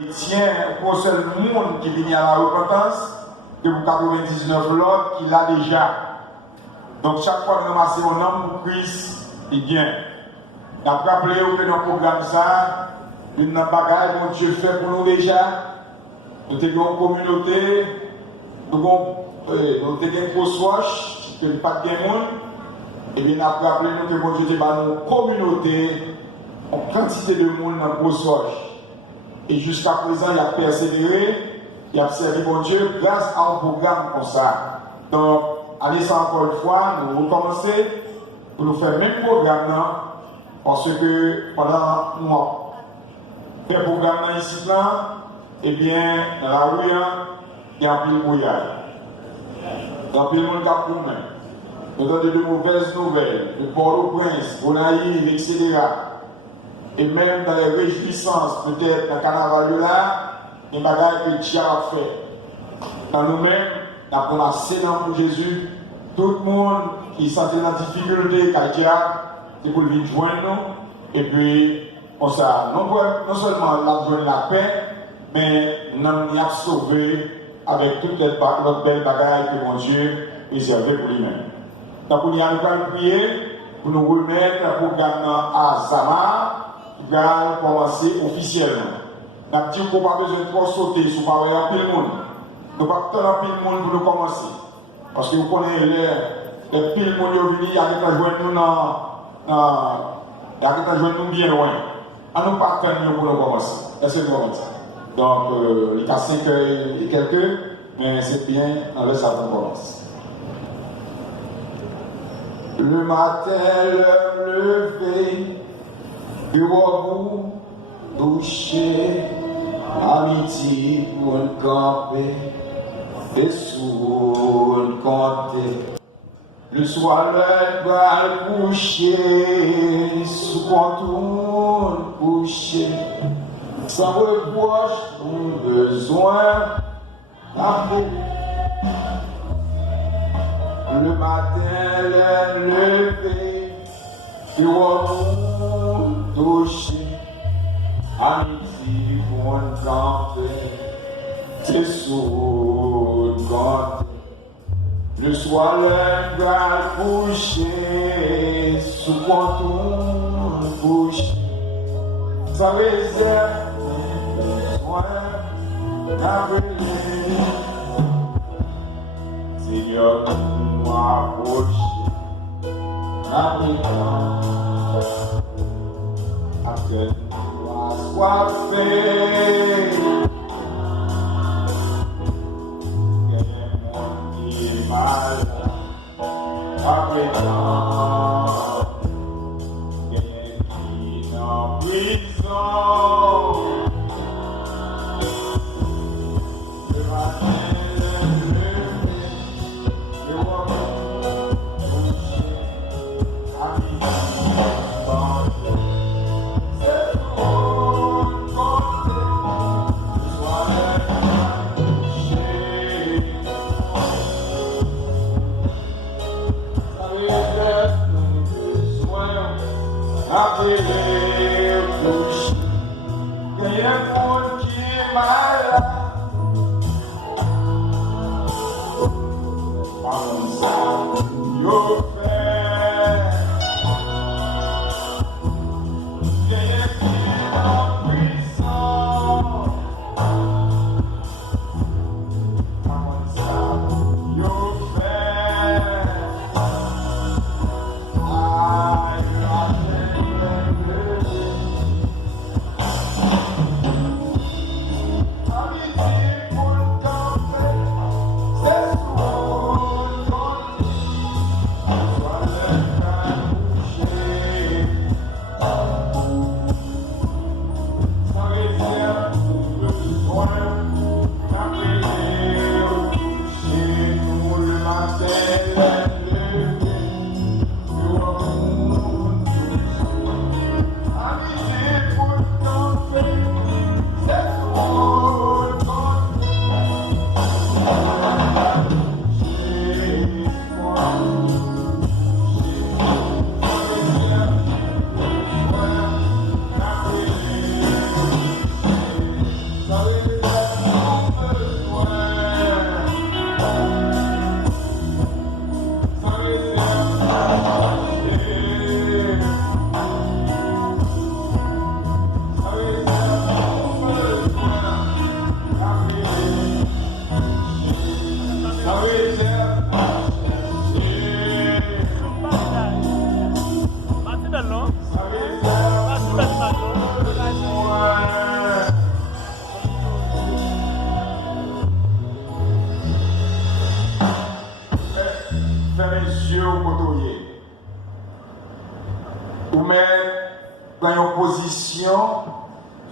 Tient pour seul monde qui vient à la repentance, que pour 99 l'autre qui l'a déjà. Donc chaque fois que nous ramassons un homme pour Christ, il vient. Nous avons rappelé que dans le programme ça, une bagaille que Dieu fait pour nous déjà. Nous avons une communauté, nous avons une grosse roche, qui n'est pas de monde. Et bien nous avons rappelé que bon Dieu a une communauté, une quantité de monde dans la grosse roche. Et jusqu'à présent, il a persévéré, il a servi mon Dieu grâce à un programme comme ça. Donc, allez ça encore une fois, nous recommencer pour nous faire le même programme là, parce que pendant nous fait le programme là ici là, eh bien, dans la rue, il y a un pile brouillard. Il y a un pile monde qui a pour main. Nous avons de mauvaises nouvelles, de Port-au-Prince, Bonaïve, etc. Et même dans les réjouissances, peut-être dans le carnaval là, les bagages que Dieu a fait. Dans nous-mêmes, nous avons la Sénat pour Jésus. Tout le monde qui sentait la difficulté qu'il y a, c'est pour lui joindre nous. Et puis, on ça, non seulement la joindre la paix, mais nous avons sauvé avec toute notre belle bagaille que mon Dieu réservé pour lui-même. Donc, nous allons prier pour nous remettre le programme à Zama. Nous allons commencer officiellement. Nous avons dit qu'on n'a pas besoin de trop sauter sur le parole de tout le monde. Nous n'avons pas tant de monde pour nous commencer. Parce que vous connaissez les pile monde qui viennent, il y a qui joindre nous bien loin. À nous pas attendre pour nous commencer. C'est le moment. Donc, il y a 5 heures et quelques, mais c'est bien, avec ça qu'on commence. Le matin, l'heure levée, et vous touchez l'amitié pour une camper et sous une compter. Le soir, le bal couché, sous contour couché, sans reproche, ou besoin d'amour. Le matin, le lever, et vous toucher, amitié pour une camper, c'est sous une compter. Le soir, le bras couché, sous contour couché, ça réserve besoin d'appeler. Seigneur, nous approcher, n'appliquant, après nous assoiffé. Mal, après tant, qui en prison, le matin, le homme, couché, à qui c'est trop compté, le soir, appeler couche, il y a un monde qui est malade. Comme ça, yo fait. Il y a qui est en prison. Comme ça, yo fait.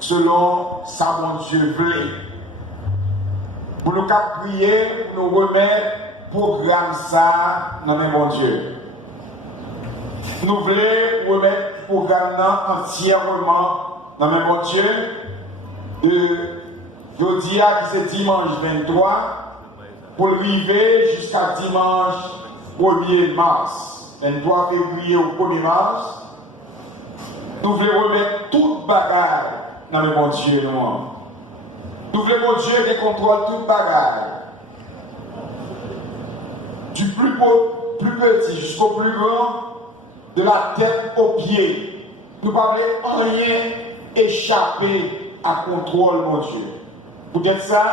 Selon sa bon Dieu voulait. Pour nous prier, pour nous remettre programme ça dans le bon Dieu. Nous voulons remettre programme entièrement dans le bon Dieu. De jeudi à c'est dimanche 23 pour arriver jusqu'à dimanche 1er mars. 23 février au 1er mars. Nous voulons remettre toute bagarre dans le bon Dieu, nous voulons bon Dieu qui contrôle toute bagarre. Du plus petit jusqu'au plus grand, de la tête aux pieds. Nous ne pouvons rien échapper à contrôle, mon Dieu. Pour dire ça,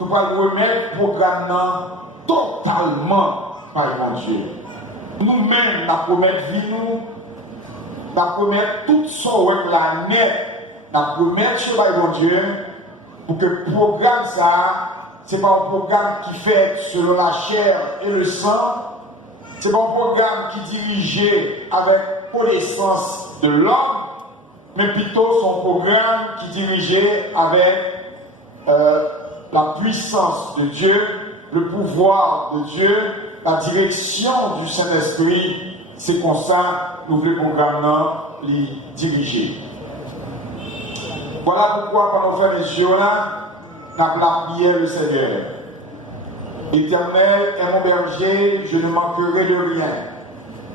nous pouvons remettre le programme totalement par mon Dieu. Nous-mêmes, nous promettons vie, nous promettons tout son la net. Nous promettons sur mon Dieu pour que le programme ça, ce n'est pas un programme qui fait selon la chair et le sang, ce n'est pas un programme qui est dirigé avec connaissance de l'homme, mais plutôt son programme qui est dirigé avec la puissance de Dieu, le pouvoir de Dieu, la direction du Saint-Esprit. C'est comme ça que nous voulons programme les diriger. Voilà pourquoi, quand on fait les yeux là, nous avons la prière du Seigneur. Éternel est mon berger, je ne manquerai de rien.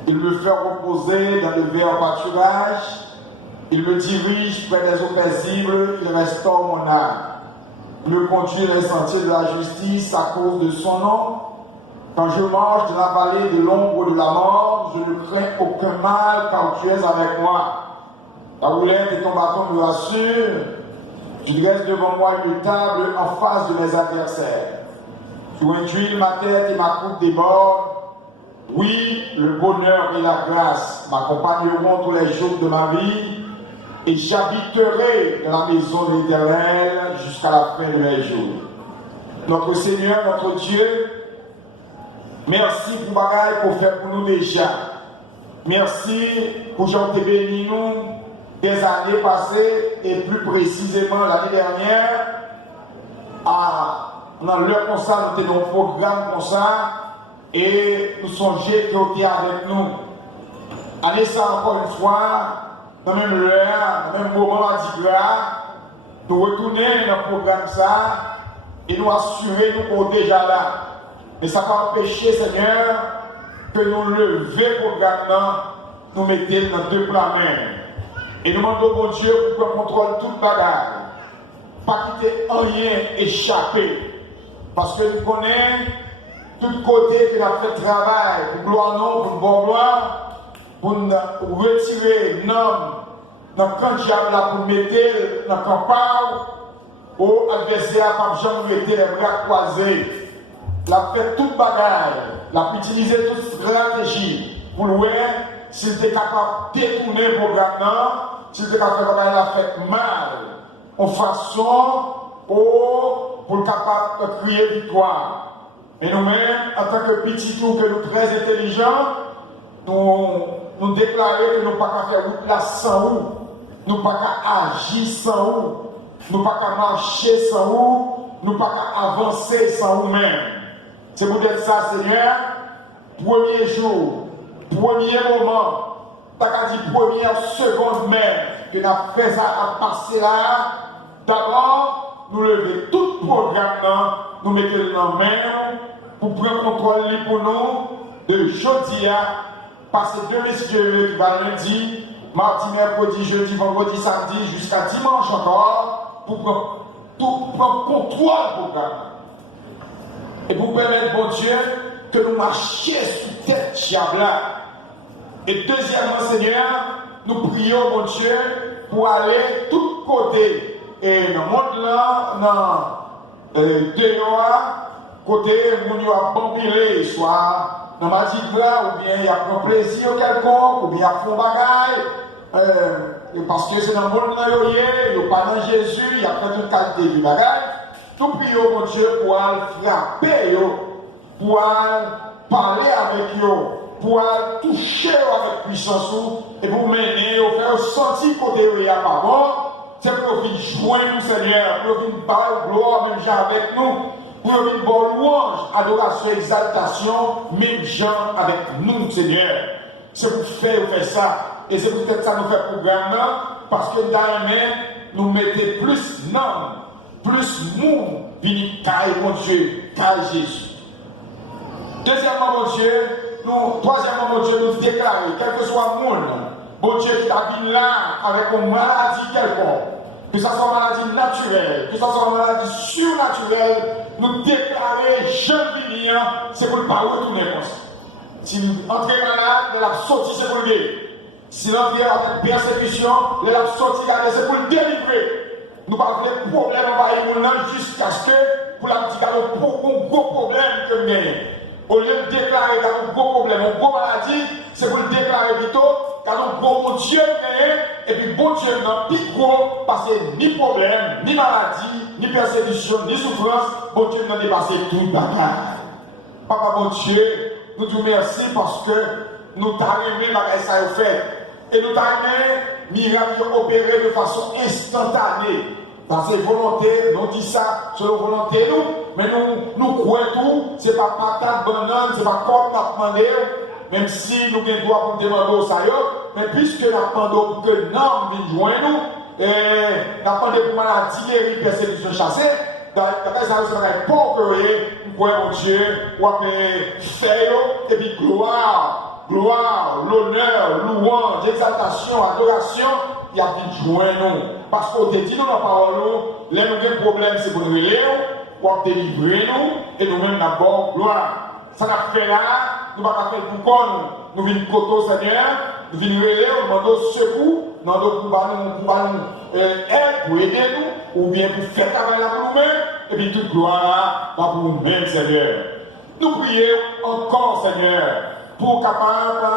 Il me fait reposer dans le vert pâturage. Il me dirige près des eaux paisibles. Il restaure mon âme. Il me conduit dans les sentiers de la justice à cause de son nom. Quand je marche dans la vallée de l'ombre de la mort, je ne crains aucun mal car tu es avec moi. Ta roulette et ton bâton me rassurent. Tu dresses devant moi une table en face de mes adversaires. Tu induis ma tête et ma coupe déborde. Oui, le bonheur et la grâce m'accompagneront tous les jours de ma vie et j'habiterai dans la maison de l'Éternel jusqu'à la fin de mes jours. Notre Seigneur, notre Dieu, merci pour bagaille qu'on fait pour nous déjà. Merci pour Jean te béni nous des années passées et plus précisément l'année dernière dans l'heure comme ça, nous avons un programme comme ça et nous songeons que tu es avec nous. Allez ça encore une fois, dans le même l'heure, dans le même moment à Digra, nous retourner dans le programme ça et nous assurer nous qu'on est déjà là. Mais ça va empêcher, Seigneur, que nous levions le programme, nous mettions dans deux plans mains. Et nous demandons au bon Dieu pour qu'on contrôle toute bagarre. Pas quitter rien échapper. Parce que nous connaissons tout côté que nous avons fait travail pour gloire non, pour bon gloire, pour nous retirer l'homme dans le camp diable là pour mettre dans le campagne, au adversaire par jamais mettre les bras croisés. La fait toute bagarre, la utiliser toute stratégie pour voir s'il était capable de détourner le programme, s'il était capable de faire la fête mal, en façon pour le capable de crier victoire. Et nous-mêmes, en tant que petits tout, que nous très intelligents, nous déclarer que nous ne pouvons pas faire route là sans où, nous ne pouvons pas agir sans où, nous ne pouvons pas marcher sans où, nous ne pouvons pas avancer sans nous-mêmes. C'est pour dire ça, Seigneur, premier jour, premier moment, pas qu'à dire première seconde même, que nous avons fait ça à passer là, d'abord, nous lever tout le programme, nous mettons dans la main, pour prendre contrôle pour nous, de jeudi à passer 2 messieurs qui va lundi, mardi, mercredi, jeudi, vendredi, samedi, jusqu'à dimanche encore, pour prendre tout prend contrôle du programme. Et pour permettre, bon Dieu, que nous marchions sous tête diable. Et deuxièmement, Seigneur, nous prions, bon Dieu, pour aller tout côté. Et dans le monde là, dans dehors, côté où nous avons bombillé, soit dans ma là, ou bien il y a un plaisir quelconque, ou bien il y a un bagaille, parce que c'est dans le monde là, il n'y a pas dans Jésus, il y a pas de qualité du bagaille. Nous prions, mon Dieu, pour aller frapper, pour aller parler avec eux, pour aller toucher avec puissance, et pour mener, pour faire sentir côté où il y a pas bon. C'est pour venir joindre nous, Seigneur, pour venir parler gloire, même gens avec nous, pour venir bonne louange, adoration, exaltation, même gens avec nous, Seigneur. C'est pour faire ça. Et c'est peut-être ça nous fait programme, parce que dans la main, nous mettons plus nom, plus monde, venir caille, mon Dieu, caille Jésus. Deuxièmement, mon Dieu, troisièmement, mon Dieu, nous déclarer, quel que soit le monde, bon Dieu qui t'habille là avec une maladie quelconque, que ce soit une maladie naturelle, que ce soit une maladie surnaturelle, nous déclarer, je viens, c'est pour ne pas retourner comme ça. Si nous entrons malade, elle a sorti, c'est pour le guérir. Si nous entrons avec persécution, elle a sorti, c'est pour le délivrer. Nous parlons de problèmes envahis jusqu'à ce que, pour la petite, un gros problème que nous gagnons. Au lieu de déclarer qu'il y a un gros problème, une grosse maladie, c'est pour le déclarer plutôt qu'il y a un bon Dieu gagné, et puis bon Dieu n'a plus gros, parce que ni problème, ni maladie, ni persécution, ni souffrance, bon Dieu n'a dépassé tout le bagage. Papa, bon Dieu, nous te remercions parce que nous t'arrivons à ça fait. Et nous t'arrivons, miracle opéré de façon instantanée. Dans ses volontés, nous disons ça sur nos volontés, mais nous croyons tout, ce n'est pas patate, banane, ce n'est pas comme nous avons demandé, même si nous avons le droit pour demander ça, mais puisque nous avons demandé pour que l'homme vienne joindre nous, et nous avons demandé pour maladie, guérir, persécution chassée, dans ça, nous avons pour que nous voyons mon Dieu, pour faire, et puis gloire, l'honneur, louange, exaltation, adoration, il y a des joints nous. Parce qu'on te dit dans la parole, là nous avons un problème, c'est pour nous aider, pour délivrer nous, et nous-mêmes d'abord, gloire. Ça n'a fait là, nous n'avons pas fait pour quoi nous venons côté Seigneur, nous venons aider, nous demandons secours, nous demandons pour nous aider, pour aider nous, ou bien pour faire travail là pour nous-mêmes, et puis toute gloire là pour nous-mêmes, Seigneur. Nous prions encore, Seigneur, pour capable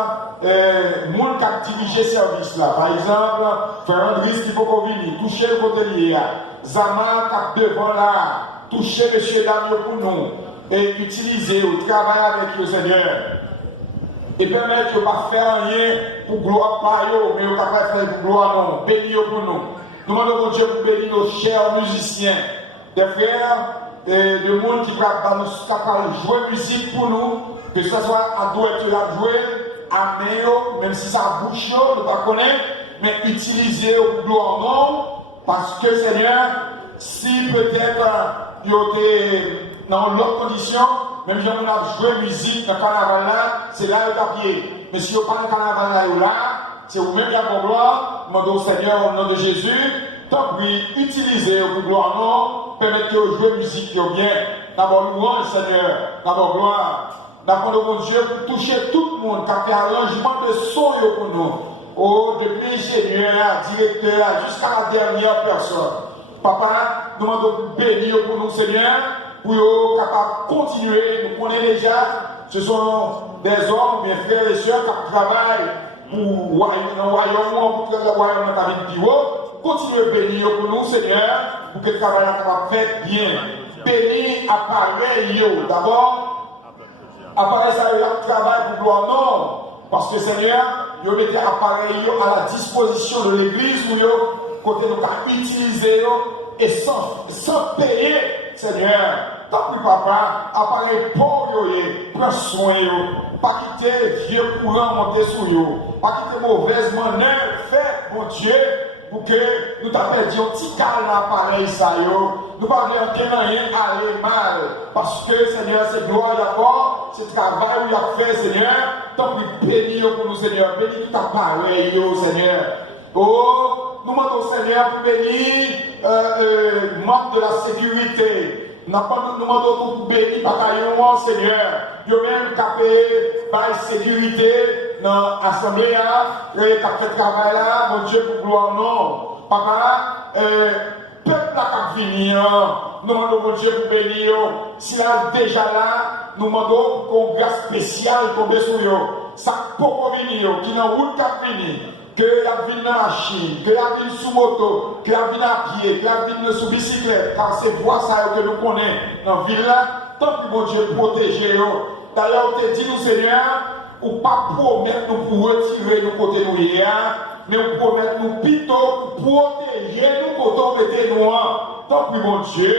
monde qui diriger service là, par exemple, faire un risque qui faut qu'on vienne, toucher le côté lié, Zama cap devant là, toucher monsieur Damio pour nous, et utiliser ou travailler avec le Seigneur, et permettre de ne pas faire rien pour gloire par eux, mais on capable faire pour gloire non, bénir pour nous. Nous demandons Dieu pour bénir nos chers musiciens, des frères, le monde qui va nous jouer musique pour nous, que ce soit à droite ou à jouer, à main, même si ça bouche, ne pas connaître, mais utiliser pour gloire non, parce que Seigneur, si peut-être il y a dans l'autre condition, même si on a joué musique dans le carnaval là, c'est là le papier. Mais si on parle de carnaval là, c'est vous-même qui avez gloire, demandez au Seigneur au nom de Jésus, tant pis, utilisez pour gloire non, permettez de jouer musique bien. D'abord louange Seigneur, d'abord gloire. D'abord mon Dieu pour toucher tout le monde, qui a fait arrangement de son pour nous. Oh, depuis ingénieur, directeur, jusqu'à la dernière personne. Papa, nous demandons pour bénir pour nous, Seigneur, pour nous capables de continuer. Nous connaissons déjà, ce sont des hommes, mes frères et sœurs qui travaillent pour le royaume, pour que le royaume de ta vie de continuez à bénir pour nous, Seigneur, pour que le travail soit fait bien. Bénis appareil, d'abord. Appareil, ça y a un travail pour gloire, non. Parce que Seigneur, vous mettez appareil à la disposition de l'église où vous côté nous avons utilisé et sans payer, Seigneur. Tant pis, papa, appareil pour vous, prends soin, pas quitter vieux courant monter sur vous, pas quitter mauvaise manière, fait, mon Dieu, pour que nous t'appelions un petit cal l'appareil, ça y est. Nous parlons de rien aller mal. Parce que, Seigneur, c'est gloire d'accord, c'est travail où il a fait, Seigneur. Tant pis, bénis pour nous, Seigneur. Bénis tout appareil, Seigneur. Oh, nous demandons, Seigneur, pour bénir membre de la sécurité, nous demandons tout béni par le Seigneur. Yo même capé par sécurité dans l'assemblée là, et capé travail là, mon Dieu pour gloire non. Papa, peuple là qui vient, nous demandons mon Dieu pour bénir. S'il est déjà là, nous demandons qu'on grâce spéciale tombe sur eux. Ça peut venir, qui dans route qui venir. Que la vie dans la machine, que la vie sous moto, que la vie à pied, que la vie sous bicyclette, car c'est voies ça que nous connaissons dans la ville là, tant que mon Dieu protéger. D'ailleurs, on te dit, nous Seigneur, ou pas promettre nous pour retirer nous côté nous hier, mais on promet nous plutôt protéger nous côté nous mettez nous. Tant que mon Dieu,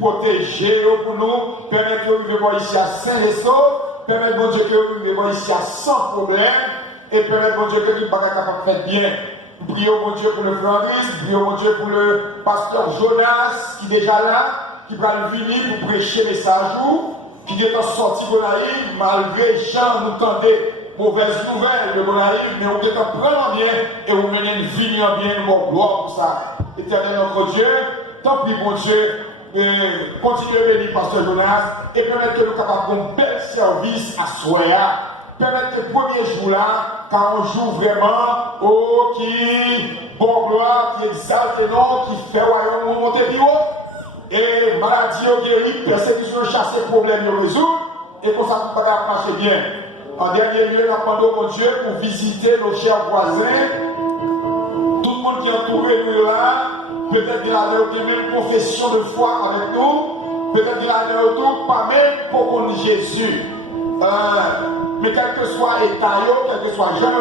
protéger pour nous, permettre que nous vivions ici à saint et sauf, permettre mon Dieu que nous vivions ici à sans problème. Et permettre, mon Dieu, que tout le monde capable de faire bien. Prions, mon Dieu, pour le frère Andris, prions, mon Dieu, pour le pasteur Jonas, qui est déjà là, qui va venir pour prêcher le message, qui est en sortie de Gonaïve, malgré Jean nous tendait mauvaises nouvelles de Gonaïve, mais on est en prenant bien, et on mène une vie en bien, nous gloire pour ça. Éternel notre Dieu, tant pis, mon Dieu, continuez à bénir pasteur Jonas, et permettre que nous capables d'un bel service à Soya. Permettre que le premier jour-là, car on joue vraiment, qui, bon gloire, qui exalte le nom, qui fait royaume monter plus haut, et maladie guérie, persécution chassée, problème résoudre, et pour ça, tout va marcher bien. En dernier lieu, nous demandons, mon Dieu, pour visiter nos chers voisins, tout le monde qui est entouré nous là, peut-être qu'il a même confession de foi avec nous, peut-être qu'il a autour, pas même pour qu'on Jésus. Mais quel que soit l'état, quel que soit le genre,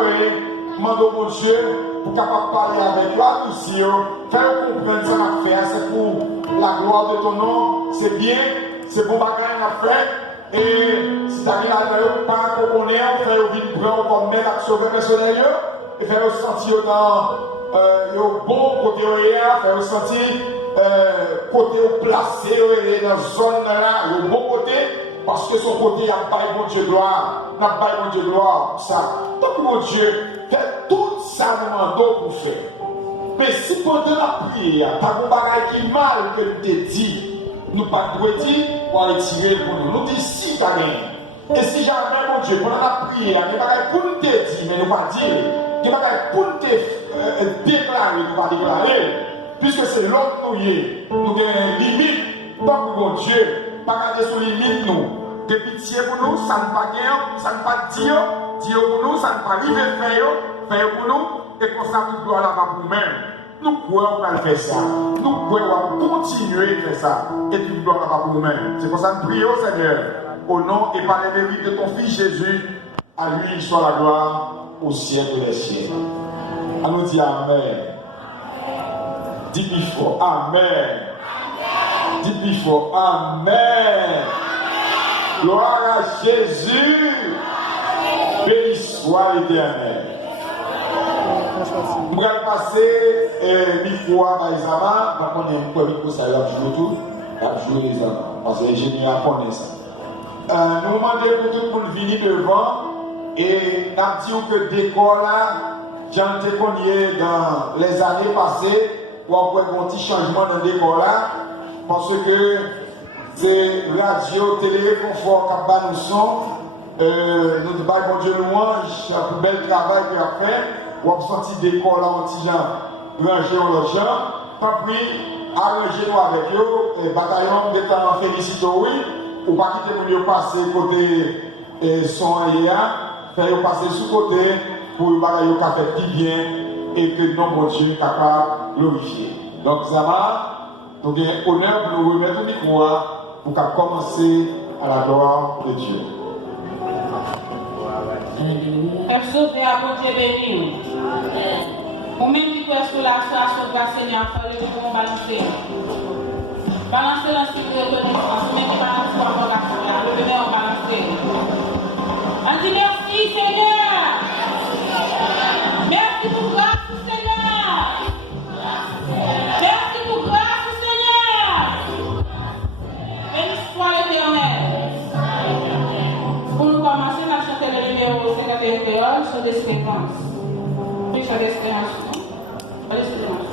demandons mon Dieu pour capable parler avec toi, tous faire comprendre ce qu'on a fait, c'est pour la gloire de ton nom, c'est bien, c'est bon bagage à faire, et si tu as dit là, pas qu'on connaît, on fait une prendre comme même à sauver personnel, et faire ressentir dans le bon côté, faire ressentir côté placé dans la zone là, le bon côté. Parce que son côté a pas mon Dieu gloire, n'a pas mon Dieu gloire pour ça. Donc mon Dieu, fait tout ça nous demandons pour faire. Mais si pendant la prière, pas un bagage qui mal que nous te dit, nous pas de dire pour aller tirer pour nous. Nous disons si tu as rien. Et si jamais mon Dieu, pendant la prière, il y a des bagages pour nous te dire, mais nous pas dire. Il y a des bagages pour nous te déclarer, nous pas déclarer. Puisque c'est l'autre nous avons une limite. Donc mon Dieu, pas garder sur limite nous. De pitié pour nous, ça ne pas gagner, ça ne pas dire pour nous, ça ne pas arriver faire pour nous, et qu'on ça nous doit là-bas pour nous-mêmes. Nous pouvons pas faire ça. Nous pouvons continuer à faire ça. Et tu dois là-bas pour nous-mêmes. C'est pour ça que nous prions, Seigneur, au nom et par les mérites de ton Fils Jésus, à lui soit la gloire au siècle des siècles. À nous dire Amen. Dis-lui fort, Amen. Dis-lui fort, Amen. Gloire à Jésus. Béni soit l'Éternel. Je vais passer micro à Isama. Je connais un peu micro, ça va jouer tout. Ça va jouer les amants. Parce que l'ingénieur connaît ça. Nous demandons pour tout le monde venir devant. Et nous avons dit que le décor là, j'en ai connu dans les années passées. Pour avoir un petit changement dans le décor là. Parce que c'est radio, télé, confort, qui nous son. Nous devons, bon Dieu, louange, un bel travail qu'il a fait. On a senti des décors là, un petit gens, ranger l'autre gens. Pas pris, arranger-nous avec eux, et bataillon d'état en félicité, oui. Ou pas quitter pour passer côté son ailleurs, faire passer sous côté pour le bagaille qui a fait plus bien et que non, bon Dieu, capable de glorifier. Donc, ça va. Donc, il y a honneur pour nous remettre le micro pour commencer à la gloire de Dieu. Sauver à bon Dieu béni. Ou même qui peut être la situation de la Seigneur, il faut le balancer. Balancer l'ensemble de reconnaissance, même qui balance pour avoir la foi, le venir en balancer. On dit merci Seigneur. Merci pour grâce Seigneur. Merci pour grâce Seigneur. Béni soit l'Éternel. Pour nous commencer, on a chanté le numéro 51, sur l'espérance. Oui, sur l'espérance. Sur l'espérance.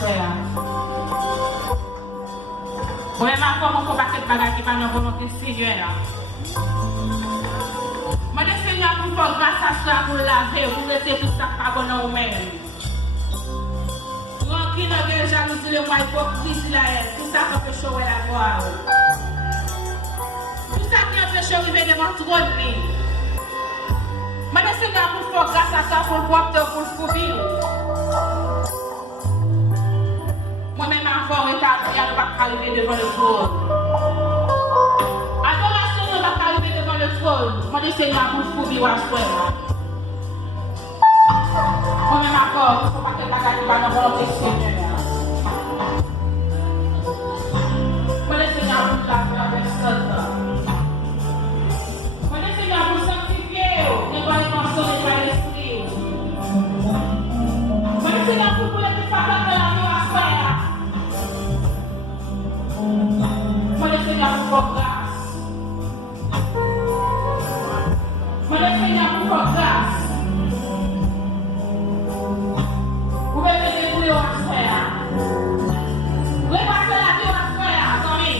soeur. Moi, ma femme, on ne peut pas faire bagage qui va dans la volonté Seigneur. Moi, le Seigneur, pour faire grâce à cela, pour laver, pour laisser tout ça pas bon dans vous-même. Remplir dans la jalousie, le moi, hypocrisie, tout ça qui peut chauffer la voix. Tout ça qui empêche d'arriver devant le trône. Mais le Seigneur, pour faire grâce à ça, pour le porter, pour le fourrir. Moi-même, encore établi, on ne va pas arriver devant le trône. Adoration, on ne va pas arriver devant le trône. Moi, le Seigneur, pour le fourrir, à soi. Moi-même, encore, il ne faut pas que le bagage ne va dans la volonté Seigneur. Moi, le Seigneur, pour la faire avec ça. Moi, le Seigneur, pour sanctifier, nettoyer mon sang, nettoyer l'esprit. Moi, le Seigneur, pour les femmes de la vie à faire. Moi, le Seigneur, pour votre grâce. Moi, le Seigneur, pour votre grâce. Vous pouvez me débrouiller à faire. Vous pouvez passer la vie à faire, attendez.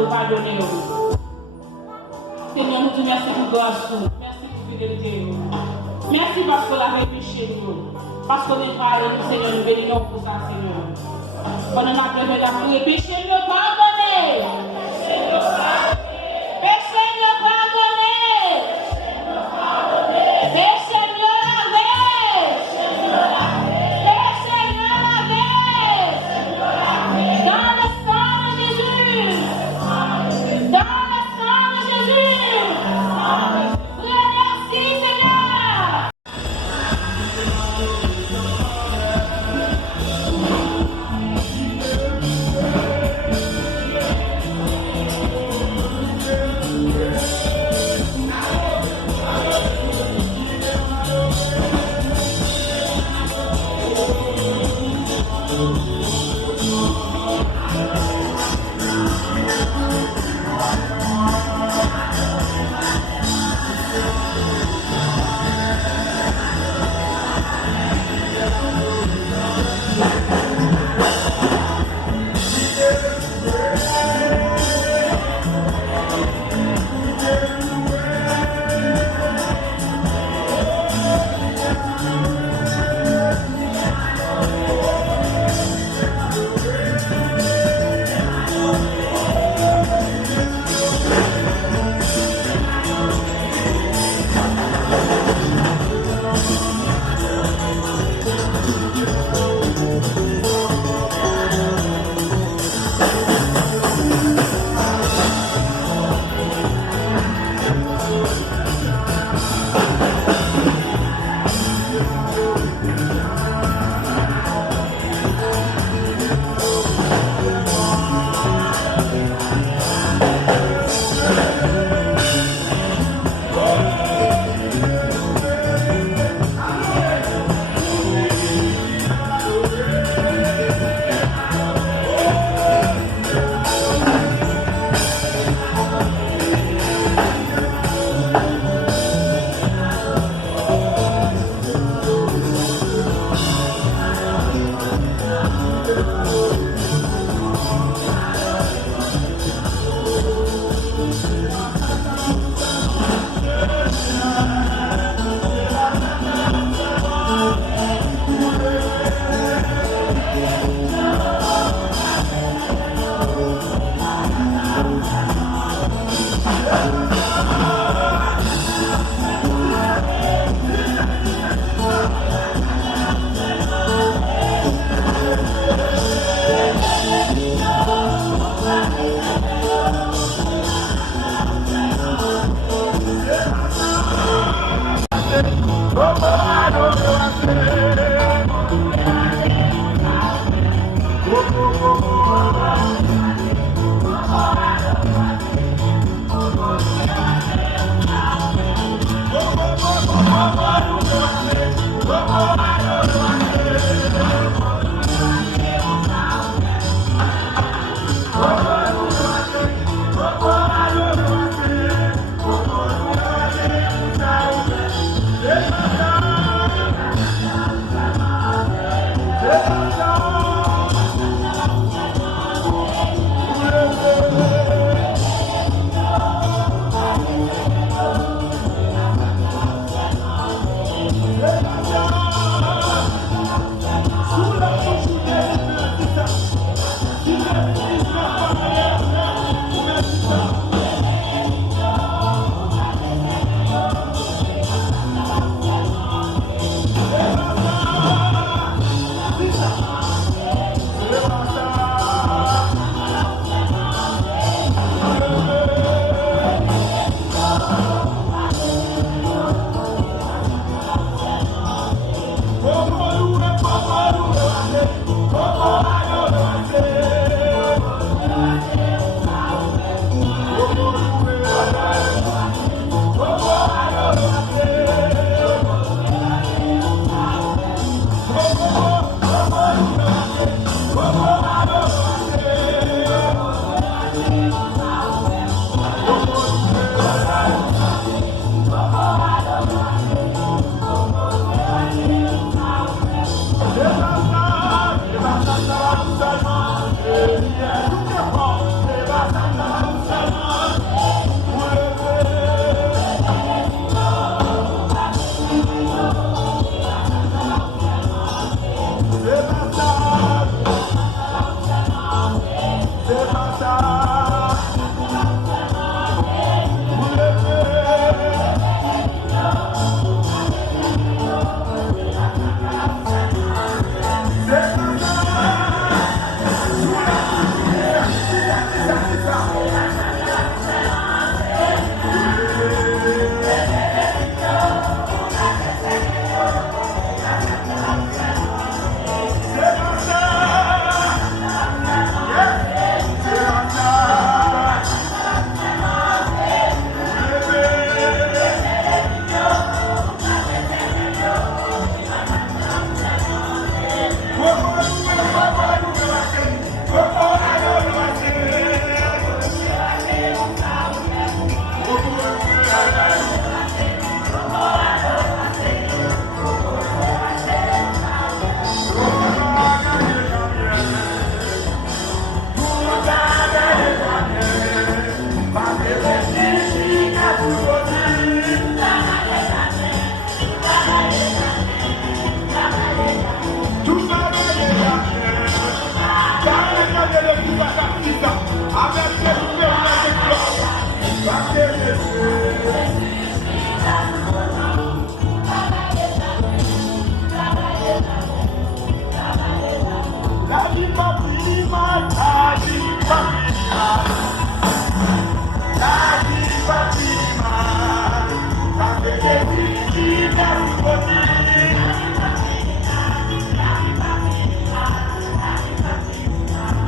pour pardonner. Seigneur, nous te merci pour grâce, merci pour fidélité. Merci parce que la péché nous. Parce qu'on est pas nous, Seigneur, nous bénissons pour ça, Seigneur. Pendant la prière d'amour, péché nous pardonner. Péché nous pardonner. Péché nous laver. Péché nous laver. Dans le sang de Jésus. Dans le sang de Jésus. Merci, Seigneur.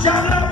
Jangan